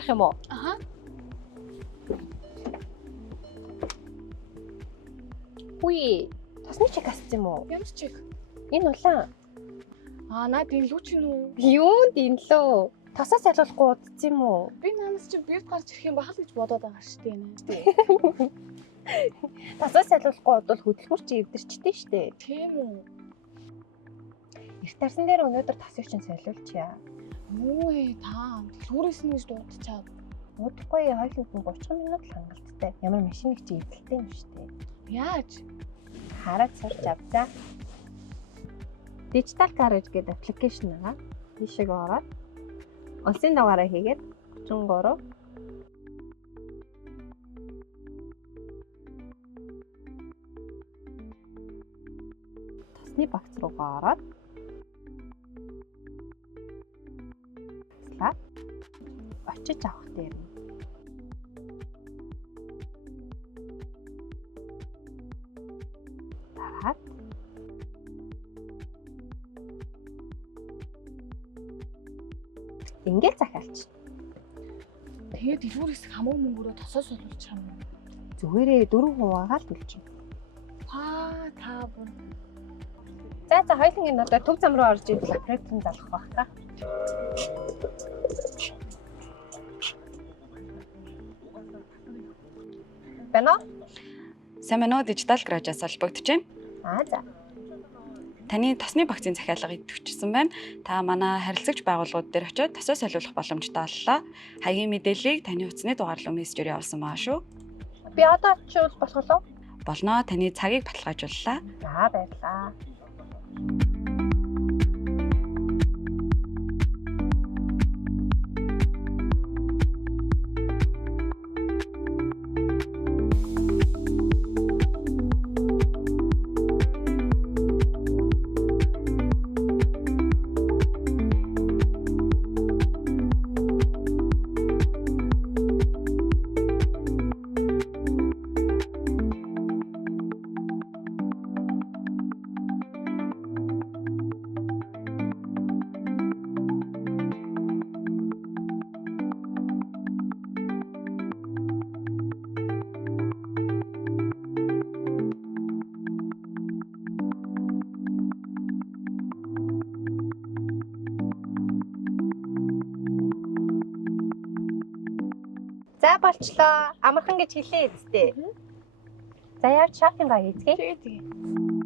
Тарих юм уу? Аха. Үгүй, тосны чек асц юм уу? Ямар чиг? Энэ улаан. Наад энэ лүү чинь үү? Юунд инлөө? Тосоос ялуулахгүй удц юм уу? Би наанаас чи бирд гарч ирэх юм бахал гэж бодоод байгаа шүү дээ нэ. Тосоос ялуулахгүй удвал хөдөлгүүр чи эвдэрчтэй штэ. Тийм үү? Их тарсан дээр өнөөдөр тосыг чинь солиулчихъя. Өө та лүүрээс нь гэж дуудчихад. Удахгүй хойлонд нь 30 минут л хангалттай. Ямар машиныг чи эвдэлтэй юм штэ. Яаж? Хараад сурч авчаа. Digital Garage гэдэг аппликейшн байгаа. Тийшээ ороод улсын дугаараа хийгээд 33 тосны багц руугаа ороод очиж авах дээр нь дараад ингээд захиалч. Тэгээд лүүрээс хамаг мөнгөөрөө тосоос олуулчих юм уу? Зүгээрээ 4% л төлчих. Та бүр. За хоёулангийн одоо төв зам руу орж ирэл операторын залах байх та. Бэнэ? Сайн байна уу? Digital Garage-аас холбогдож байна. За. Таны тосны багцын захиалга идэвхжсэн байна. Та манай харилцагч байгууллагууд дээр очиод тосоо солиулах боломжтой боллоо. Хаягийн мэдээллийг таны утасны дугаарлал мессежээр явуулсан байгаа шүү. Би одоо очивол болох уу? Болно. Таны цагийг баталгаажууллаа. За баярлаа. За болчлоо. Амархан гэж хэлээ эцтэй. За явж шопингаа хийцгээе. Тэгээ.